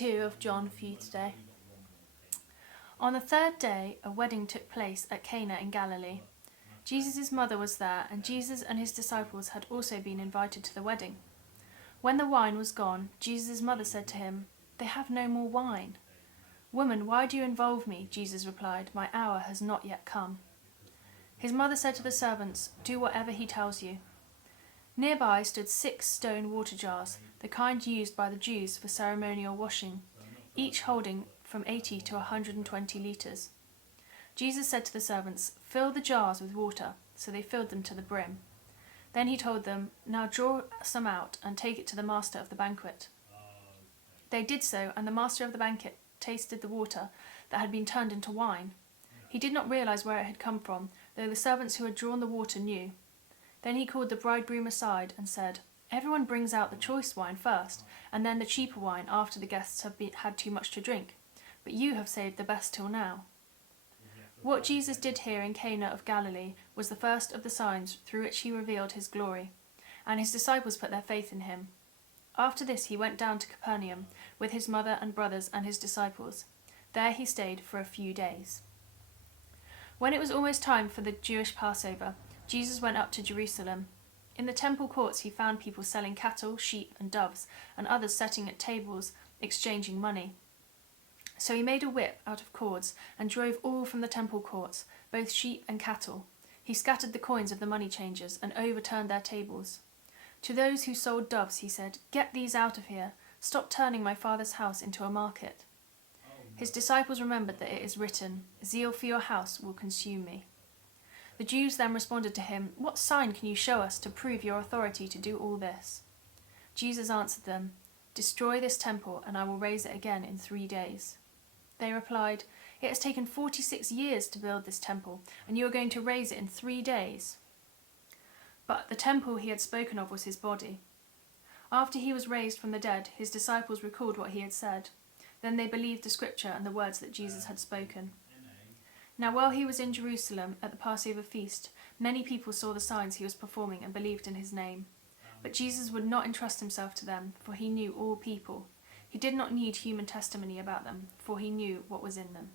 2 of John for you today. On the third day, a wedding took place at Cana in Galilee. Jesus' mother was there, and Jesus and his disciples had also been invited to the wedding. When the wine was gone, Jesus' mother said to him, "They have no more wine." "Woman, why do you involve me?" Jesus replied, "My hour has not yet come." His mother said to the servants, "Do whatever he tells you." Nearby stood 6 stone water jars, the kind used by the Jews for ceremonial washing, each holding from 80 to 120 litres. Jesus said to the servants, "Fill the jars with water," so they filled them to the brim. Then he told them, "Now draw some out and take it to the master of the banquet." They did so, and the master of the banquet tasted the water that had been turned into wine. He did not realize where it had come from, though the servants who had drawn the water knew. Then he called the bridegroom aside and said, "Everyone brings out the choice wine first, and then the cheaper wine after the guests have had too much to drink. But you have saved the best till now." What Jesus did here in Cana of Galilee was the first of the signs through which he revealed his glory, and his disciples put their faith in him. After this he went down to Capernaum with his mother and brothers and his disciples. There he stayed for a few days. When it was almost time for the Jewish Passover, Jesus went up to Jerusalem. In the temple courts he found people selling cattle, sheep, and doves, and others sitting at tables exchanging money. So he made a whip out of cords and drove all from the temple courts, both sheep and cattle. He scattered the coins of the money changers and overturned their tables. To those who sold doves he said, "Get these out of here. Stop turning my Father's house into a market." His disciples remembered that it is written, "Zeal for your house will consume me." The Jews then responded to him, "What sign can you show us to prove your authority to do all this?" Jesus answered them, "Destroy this temple, and I will raise it again in 3 days." They replied, "It has taken 46 years to build this temple, and you are going to raise it in 3 days." But the temple he had spoken of was his body. After he was raised from the dead, his disciples recalled what he had said. Then they believed the scripture and the words that Jesus had spoken. Now while he was in Jerusalem at the Passover feast, many people saw the signs he was performing and believed in his name. But Jesus would not entrust himself to them, for he knew all people. He did not need human testimony about them, for he knew what was in them.